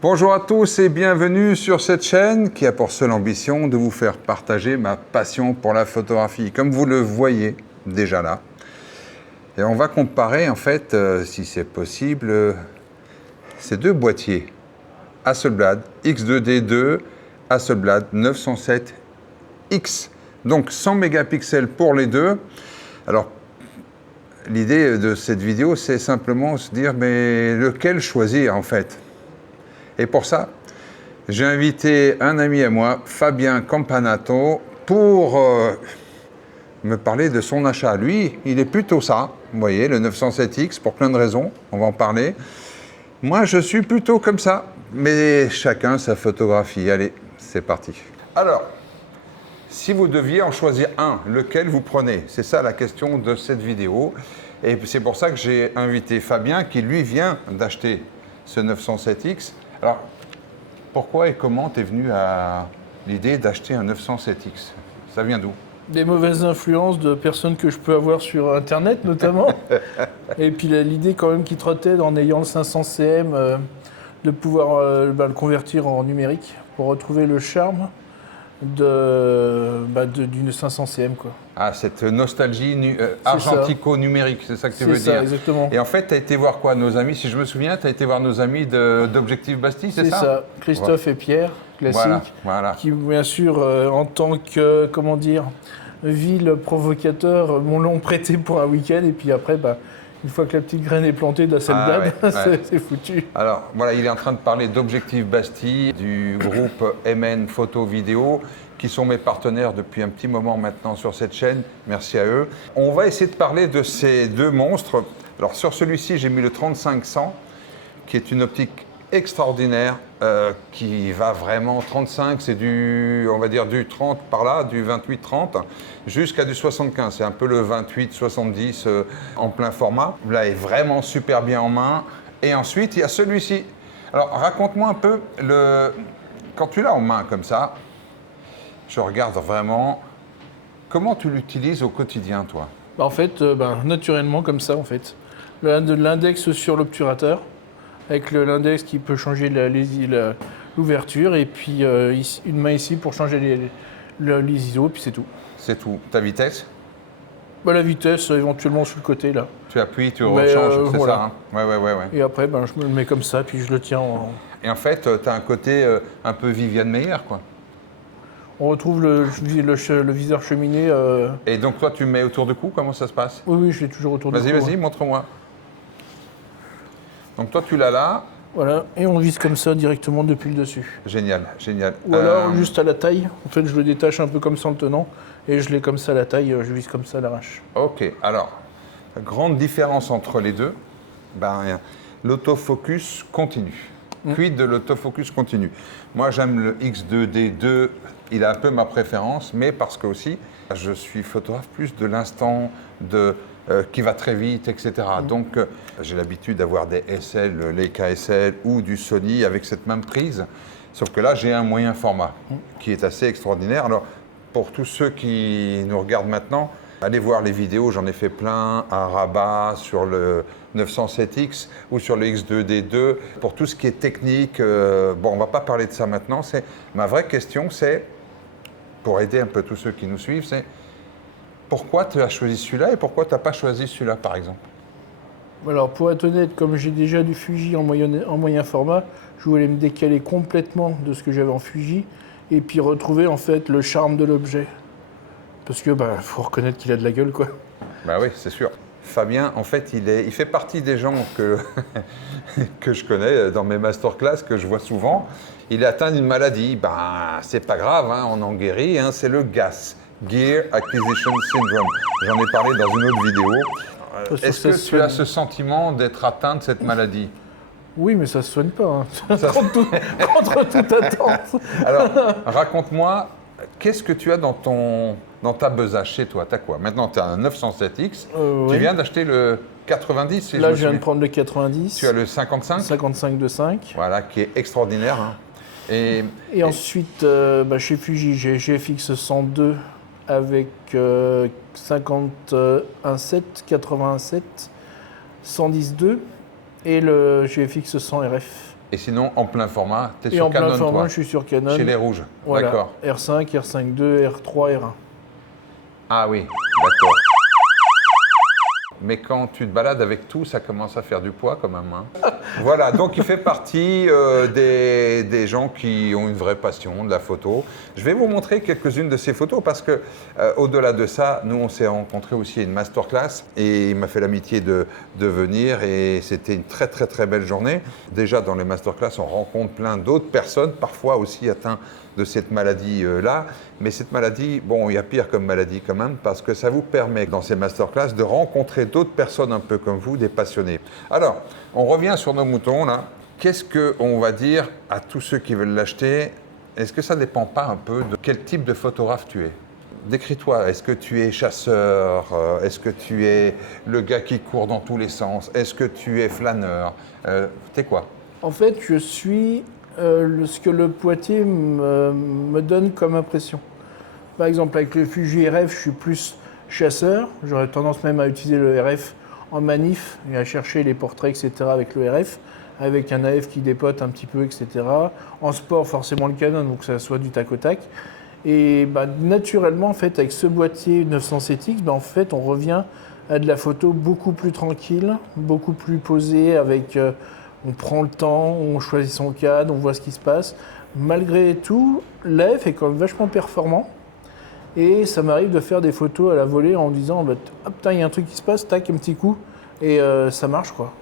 Bonjour à tous et bienvenue sur cette chaîne qui a pour seule ambition de vous faire partager ma passion pour la photographie, comme vous le voyez déjà là. Et on va comparer en fait, si c'est possible, ces deux boîtiers Hasselblad X2D2, Hasselblad 907X. Donc 100 mégapixels pour les deux. Alors, l'idée de cette vidéo, c'est simplement se dire, mais lequel choisir en fait? Et pour ça, j'ai invité un ami à moi, Fabien Campanato, pour me parler de son achat. Lui, il est plutôt ça, vous voyez, le 907X, pour plein de raisons, on va en parler. Moi, je suis plutôt comme ça, mais chacun sa photographie. Allez, c'est parti. Alors, si vous deviez en choisir un, lequel vous prenez? C'est ça la question de cette vidéo. Et c'est pour ça que j'ai invité Fabien, qui lui vient d'acheter ce 907X. Alors, pourquoi et comment tu es venu à l'idée d'acheter un 907X? Ça vient d'où? Des mauvaises influences de personnes que je peux avoir sur Internet, notamment. Et puis l'idée quand même qui trottait en ayant le 500 cm de pouvoir le convertir en numérique pour retrouver le charme d'une 500 cm, quoi. Ah, cette nostalgie argentico-numérique, c'est ça que tu veux dire? C'est ça, exactement. Et en fait, tu as été voir quoi? Nos amis, si je me souviens, tu as été voir nos amis d'Objectif Bastille, c'est ça? C'est ça, Christophe et Pierre, classique, voilà. qui bien sûr, en tant que, comment dire, vil provocateur, m'ont l'ont prêté pour un week-end, et puis après, une fois que la petite graine est plantée d'Hasselblad, c'est foutu. Alors voilà, il est en train de parler d'Objectif Bastille, du groupe MN Photo Vidéo, qui sont mes partenaires depuis un petit moment maintenant sur cette chaîne. Merci à eux. On va essayer de parler de ces deux monstres. Alors sur celui-ci, j'ai mis le 35-100, qui est une optique extraordinaire, qui va vraiment 35, c'est on va dire du 30 par là, du 28-30, jusqu'à du 75. C'est un peu le 28-70 en plein format. Là, il est vraiment super bien en main. Et ensuite, il y a celui-ci. Alors, raconte-moi un peu, quand tu l'as en main comme ça, je regarde vraiment, comment tu l'utilises au quotidien, toi? En fait, naturellement comme ça, en fait. L'index sur l'obturateur, avec l'index qui peut changer l'ouverture, et puis une main ici pour changer les ISO, puis c'est tout. C'est tout. Ta vitesse? La vitesse, éventuellement sur le côté, là. Tu appuies, tu rechanges, c'est voilà. Ça, hein? Ouais. Et après, je me le mets comme ça, puis je le tiens en... Et en fait, tu as un côté un peu Viviane Meyer, quoi. On retrouve le viseur cheminée. Et donc toi, tu me mets autour du cou, comment ça se passe? Oui, je l'ai toujours autour du cou. Vas-y, montre-moi. Donc toi, tu l'as là. Voilà, et on vise comme ça directement depuis le dessus. Génial. Ou alors juste à la taille. En fait, je le détache un peu comme ça en le tenant, et je l'ai comme ça à la taille, je vise comme ça à l'arrache. Ok, alors, grande différence entre les deux, l'autofocus continu. Quid de l'autofocus continu? Moi, j'aime le X2D2, il a un peu ma préférence, mais parce que aussi, je suis photographe plus de l'instant, qui va très vite, etc. Donc, j'ai l'habitude d'avoir des SL, Leica SL ou du Sony avec cette même prise. Sauf que là, j'ai un moyen format qui est assez extraordinaire. Alors, pour tous ceux qui nous regardent maintenant, allez voir les vidéos, j'en ai fait plein à Rabat sur le 907X ou sur le X2D2. Pour tout ce qui est technique, on ne va pas parler de ça maintenant. Ma vraie question, c'est, pour aider un peu tous ceux qui nous suivent, c'est pourquoi tu as choisi celui-là et pourquoi tu n'as pas choisi celui-là, par exemple? Alors, pour être honnête, comme j'ai déjà du Fuji en moyen format, je voulais me décaler complètement de ce que j'avais en Fuji et puis retrouver en fait le charme de l'objet. Parce que faut reconnaître qu'il a de la gueule, quoi. Oui, c'est sûr. Fabien, en fait, il fait partie des gens que je connais dans mes masterclass, que je vois souvent. Il est atteint d'une maladie. C'est pas grave, hein, on en guérit. Hein, c'est le GAS, Gear Acquisition Syndrome. J'en ai parlé dans une autre vidéo. Est-ce que tu as ce sentiment d'être atteint de cette maladie? Oui, mais ça ne se soigne pas. Hein. Contre toute attente. Alors, raconte-moi, qu'est-ce que tu as dans ta besace chez toi? Tu as quoi? Maintenant, tu as un 907X. Tu viens d'acheter le 90, si Là, je viens de prendre le 90. Tu as le 55? 55-2.5. Voilà, qui est extraordinaire. Hein. Et ensuite, chez Fuji, j'ai GFX 102 avec 51.7, 81.7, 110.2 et le GFX 100 RF. Et sinon, en plein format, tu es Et sur en Canon, plein format, toi, je suis sur Canon. chez les rouges. Voilà. D'accord. R5, R5.2, R3, R1. Ah oui, d'accord. Mais quand tu te balades avec tout, ça commence à faire du poids quand même. Hein. Voilà, donc il fait partie des gens qui ont une vraie passion de la photo. Je vais vous montrer quelques-unes de ces photos parce que, au-delà de ça, nous on s'est rencontrés aussi à une masterclass et il m'a fait l'amitié de venir et c'était une très très très belle journée. Déjà dans les masterclass, on rencontre plein d'autres personnes, parfois aussi atteintes de cette maladie-là. Mais cette maladie, bon, il y a pire comme maladie quand même, parce que ça vous permet, dans ces masterclass, de rencontrer d'autres personnes un peu comme vous, des passionnés. Alors, on revient sur nos moutons, là. Qu'est-ce qu'on va dire à tous ceux qui veulent l'acheter? Est-ce que ça ne dépend pas un peu de quel type de photographe tu es? Décris-toi, est-ce que tu es chasseur? Est-ce que tu es le gars qui court dans tous les sens? Est-ce que tu es flâneur? T'es quoi? En fait, je suis ce que le Poitiers me donne comme impression. Par exemple, avec le Fuji RF, je suis plus chasseur. J'aurais tendance même à utiliser le RF en manif et à chercher les portraits, etc. avec le RF, avec un AF qui dépote un petit peu, etc. En sport, forcément le Canon, donc que ça soit du tac au tac. Et naturellement, en fait, avec ce boîtier 907X, en fait, on revient à de la photo beaucoup plus tranquille, beaucoup plus posée, avec on prend le temps, on choisit son cadre, on voit ce qui se passe. Malgré tout, l'AF est quand même vachement performant. Et ça m'arrive de faire des photos à la volée en disant ah, putain, il y a un truc qui se passe, tac, un petit coup, et ça marche quoi.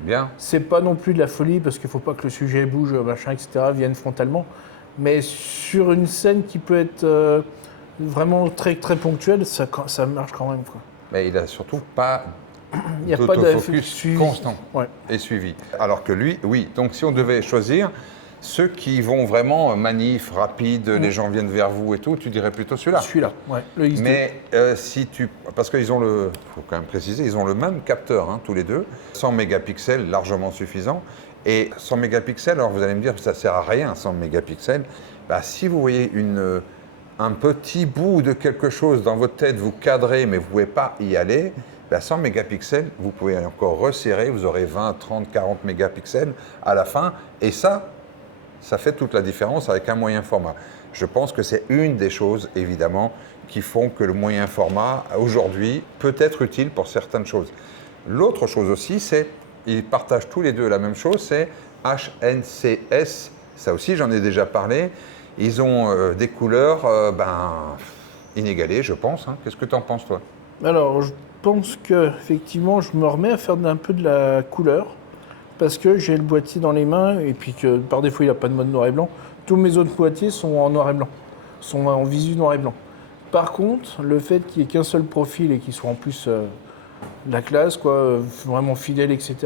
Bien. C'est pas non plus de la folie parce qu'il faut pas que le sujet bouge, machin, etc., vienne frontalement. Mais sur une scène qui peut être vraiment très, très ponctuelle, ça marche quand même quoi. Mais il n'a surtout pas Il n'y a pas d'autofocus constant Ouais. et suivi. Alors que lui, oui. Donc si on devait choisir ceux qui vont vraiment manif, rapide, les gens viennent vers vous et tout, tu dirais plutôt celui-là. Celui-là, ouais, le X2. Mais si tu... Parce qu'ils ont le... Il faut quand même préciser, ils ont le même capteur, hein, tous les deux. 100 mégapixels, largement suffisant. Et 100 mégapixels, alors vous allez me dire que ça ne sert à rien, 100 mégapixels. Bah, si vous voyez un petit bout de quelque chose dans votre tête, vous cadrez, mais vous ne pouvez pas y aller, bah 100 mégapixels, vous pouvez encore resserrer, vous aurez 20, 30, 40 mégapixels à la fin. Et ça fait toute la différence avec un moyen format. Je pense que c'est une des choses, évidemment, qui font que le moyen format, aujourd'hui, peut être utile pour certaines choses. L'autre chose aussi, c'est, ils partagent tous les deux la même chose, c'est HNCS. Ça aussi, j'en ai déjà parlé. Ils ont des couleurs inégalées, je pense. Hein. Qu'est-ce que tu en penses, toi? Alors, je pense qu'effectivement, je me remets à faire un peu de la couleur parce que j'ai le boîtier dans les mains et puis que par défaut, il n'y a pas de mode noir et blanc. Tous mes autres boîtiers sont en noir et blanc, sont en visu noir et blanc. Par contre, le fait qu'il n'y ait qu'un seul profil et qu'il soit en plus la classe, quoi, vraiment fidèle, etc.,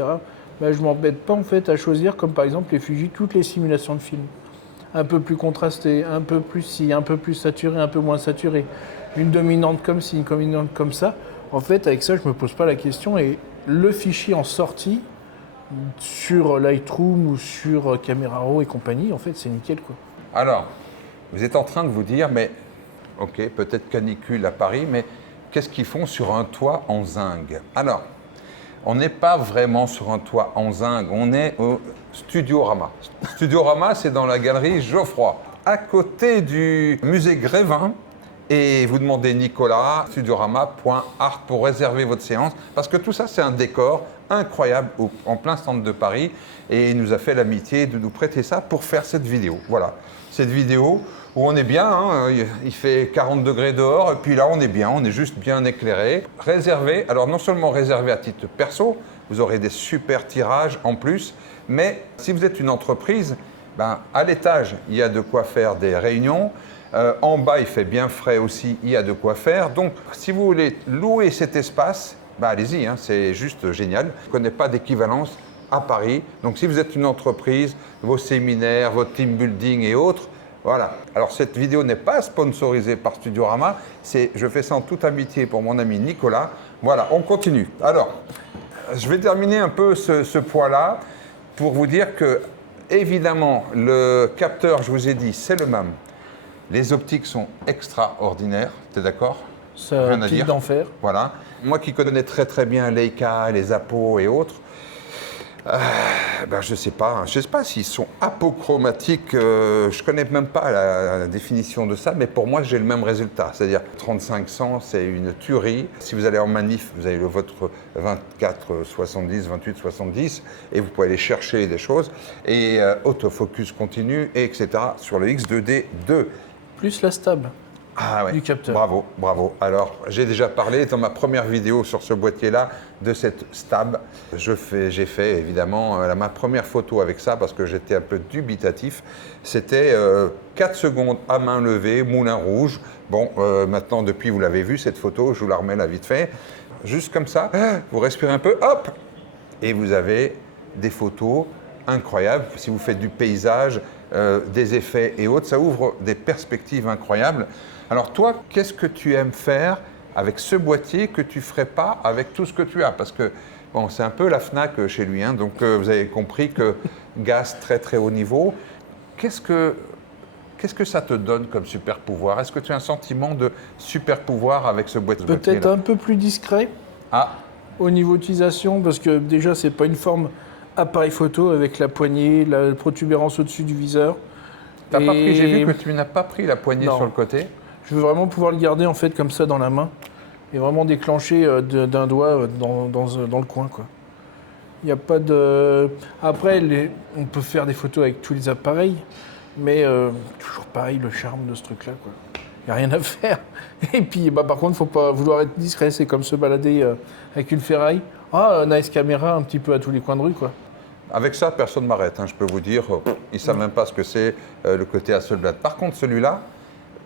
je ne m'embête pas en fait à choisir, comme par exemple les Fuji, toutes les simulations de film. Un peu plus contrastées, un peu plus ci, un peu plus saturé, un peu moins saturé. Une dominante comme ci, une dominante comme ça. En fait, avec ça, je ne me pose pas la question. Et le fichier en sortie, sur Lightroom ou sur Camera Raw et compagnie, en fait, c'est nickel, quoi. Alors, vous êtes en train de vous dire, mais ok, peut-être canicule à Paris, mais qu'est-ce qu'ils font sur un toit en zinc? Alors, on n'est pas vraiment sur un toit en zinc, on est au Studiorama. Studiorama, c'est dans la galerie Geoffroy, à côté du musée Grévin. Et vous demandez Nicolas, studiorama.art pour réserver votre séance. Parce que tout ça, c'est un décor incroyable en plein centre de Paris. Et il nous a fait l'amitié de nous prêter ça pour faire cette vidéo. Voilà, cette vidéo où on est bien, hein, il fait 40 degrés dehors. Et puis là, on est bien, on est juste bien éclairé. Réservé, alors non seulement réservé à titre perso, vous aurez des super tirages en plus. Mais si vous êtes une entreprise, à l'étage, il y a de quoi faire des réunions. En bas, il fait bien frais aussi, il y a de quoi faire. Donc, si vous voulez louer cet espace, allez-y, hein, c'est juste génial. Je ne connais pas d'équivalence à Paris. Donc, si vous êtes une entreprise, vos séminaires, votre team building et autres, voilà. Alors, cette vidéo n'est pas sponsorisée par Studiorama. Je fais ça en toute amitié pour mon ami Nicolas. Voilà, on continue. Alors, je vais terminer un peu ce point-là pour vous dire que, évidemment, le capteur, je vous ai dit, c'est le même. Les optiques sont extraordinaires, tu es d'accord? Ça Rien à pique dire. d'enfer. Voilà. Moi qui connais très très bien Leica, les Apo et autres, Je sais pas. Je sais pas s'ils sont apochromatiques. Je connais même pas la définition de ça, mais pour moi, j'ai le même résultat. C'est-à-dire 3500, c'est une tuerie. Si vous allez en manif, vous avez votre 24-70, 28-70, et vous pouvez aller chercher des choses. Et autofocus continu, et etc. sur le X2D2. Plus la stable. Ah ouais, du capteur. bravo, bravo. Alors, j'ai déjà parlé dans ma première vidéo sur ce boîtier-là de cette stab. J'ai fait évidemment ma première photo avec ça parce que j'étais un peu dubitatif. C'était 4 secondes à main levée, moulin rouge. Bon, maintenant, depuis, vous l'avez vu, cette photo, je vous la remets là vite fait. Juste comme ça, vous respirez un peu, hop, et vous avez des photos incroyables. Si vous faites du paysage, des effets et autres, ça ouvre des perspectives incroyables. Alors toi, qu'est-ce que tu aimes faire avec ce boîtier que tu ne ferais pas avec tout ce que tu as? Parce que bon, c'est un peu la FNAC chez lui, hein, donc vous avez compris que gaz très très haut niveau. Qu'est-ce que ça te donne comme super pouvoir? Est-ce que tu as un sentiment de super pouvoir avec ce boîtier? Peut-être un peu plus discret au niveau utilisation, parce que déjà, c'est pas une forme appareil photo avec la poignée, la protubérance au-dessus du viseur. T'as pas pris, j'ai vu que tu n'as pas pris la poignée sur le côté. Je veux vraiment pouvoir le garder en fait comme ça dans la main et vraiment déclencher d'un doigt dans le coin, quoi. Il n'y a pas de... Après, on peut faire des photos avec tous les appareils, mais toujours pareil, le charme de ce truc-là, quoi. Il n'y a rien à faire. Et puis, par contre, il ne faut pas vouloir être discret, c'est comme se balader avec une ferraille. Ah, nice caméra un petit peu à tous les coins de rue, quoi. Avec ça, personne ne m'arrête, hein, je peux vous dire. Ils ne savent même pas ce que c'est le côté Hasselblad. Par contre, celui-là,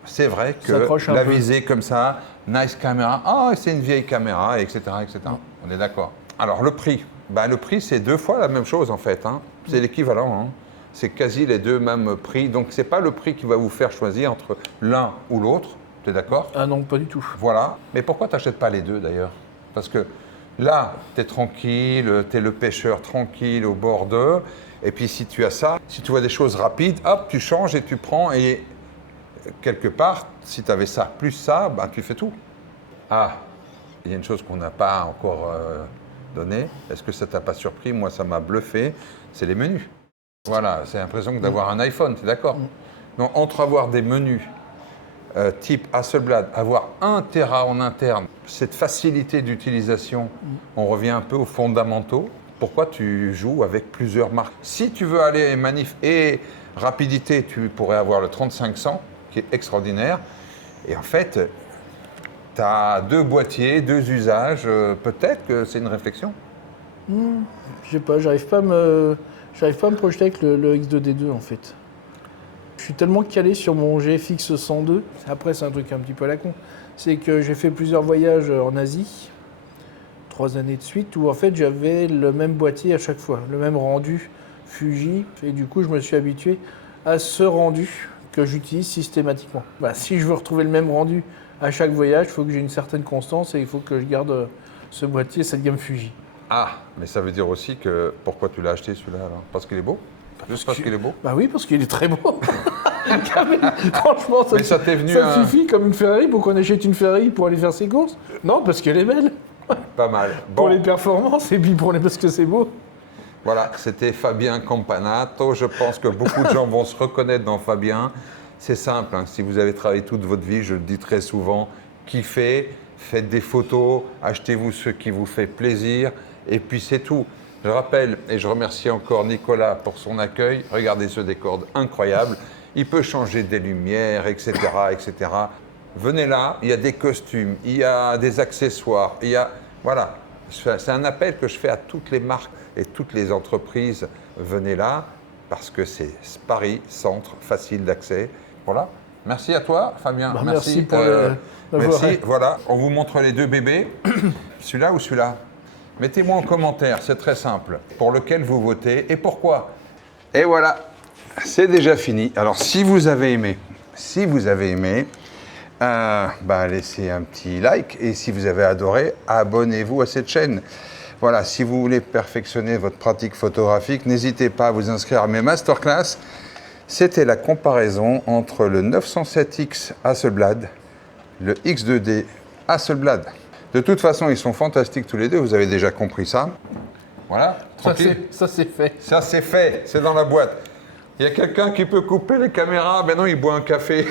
c'est vrai que la visée comme ça, nice caméra, c'est une vieille caméra, etc. etc. On est d'accord. Alors, le prix. Le prix, c'est 2 fois la même chose, en fait. Hein. C'est l'équivalent. Hein. C'est quasi les 2 mêmes prix. Donc, ce n'est pas le prix qui va vous faire choisir entre l'un ou l'autre. Tu es d'accord? Ah non, pas du tout. Voilà. Mais pourquoi tu n'achètes pas les 2, d'ailleurs? Parce que là, tu es tranquille, tu es le pêcheur tranquille au bord d'eux. Et puis si tu as ça, si tu vois des choses rapides, hop, tu changes et tu prends. Et quelque part, si tu avais ça plus ça, tu fais tout. Ah, il y a une chose qu'on n'a pas encore donnée. Est-ce que ça t'a pas surpris? Moi, ça m'a bluffé. C'est les menus. Voilà, c'est l'impression d'avoir un iPhone, tu es d'accord? Donc, entre avoir des menus type Hasselblad, avoir 1 Tera en interne, cette facilité d'utilisation, on revient un peu aux fondamentaux. Pourquoi tu joues avec plusieurs marques? Si tu veux aller manif et rapidité, tu pourrais avoir le 3500, qui est extraordinaire. Et en fait, tu as 2 boîtiers, 2 usages. Peut-être que c'est une réflexion. Je sais pas, j'arrive pas à me projeter avec le X2D2 en fait. Je suis tellement calé sur mon GFX 102, après c'est un truc un petit peu à la con, c'est que j'ai fait plusieurs voyages en Asie, 3 années de suite, où en fait j'avais le même boîtier à chaque fois, le même rendu Fuji, et du coup je me suis habitué à ce rendu que j'utilise systématiquement. Si je veux retrouver le même rendu à chaque voyage, il faut que j'ai une certaine constance et il faut que je garde ce boîtier, cette gamme Fuji. Ah, mais ça veut dire aussi que pourquoi tu l'as acheté celui-là alors? Parce qu'il est beau? Juste parce qu'il est beau? Oui, parce qu'il est très beau. Franchement, ça suffit comme une Ferrari pour qu'on achète une Ferrari pour aller faire ses courses? Non, parce qu'elle est belle. Pas mal. Bon. Pour les performances et puis parce que c'est beau. Voilà, c'était Fabien Campanato. Je pense que beaucoup de gens vont se reconnaître dans Fabien. C'est simple, hein. Si vous avez travaillé toute votre vie, je le dis très souvent, kiffez, faites des photos, achetez-vous ce qui vous fait plaisir, et puis c'est tout. Je rappelle, et je remercie encore Nicolas pour son accueil, regardez ce décor incroyable, il peut changer des lumières, etc., etc. Venez là, il y a des costumes, il y a des accessoires, voilà. C'est un appel que je fais à toutes les marques et toutes les entreprises, venez là, parce que c'est Paris, centre, facile d'accès. Voilà. Merci à toi, Fabien. Merci pour merci. Voilà, on vous montre les 2 bébés. Celui-là ou celui-là? Mettez-moi en commentaire, c'est très simple, pour lequel vous votez et pourquoi. Et voilà, c'est déjà fini. Alors, si vous avez aimé, laissez un petit like et si vous avez adoré, abonnez-vous à cette chaîne. Voilà, si vous voulez perfectionner votre pratique photographique, n'hésitez pas à vous inscrire à mes masterclass. C'était la comparaison entre le 907X Hasselblad, le X2D Hasselblad. De toute façon, ils sont fantastiques tous les 2, vous avez déjà compris ça. Voilà, tranquille. Ça c'est fait. Ça, c'est fait, c'est dans la boîte. Il y a quelqu'un qui peut couper les caméras, ben non, il boit un café.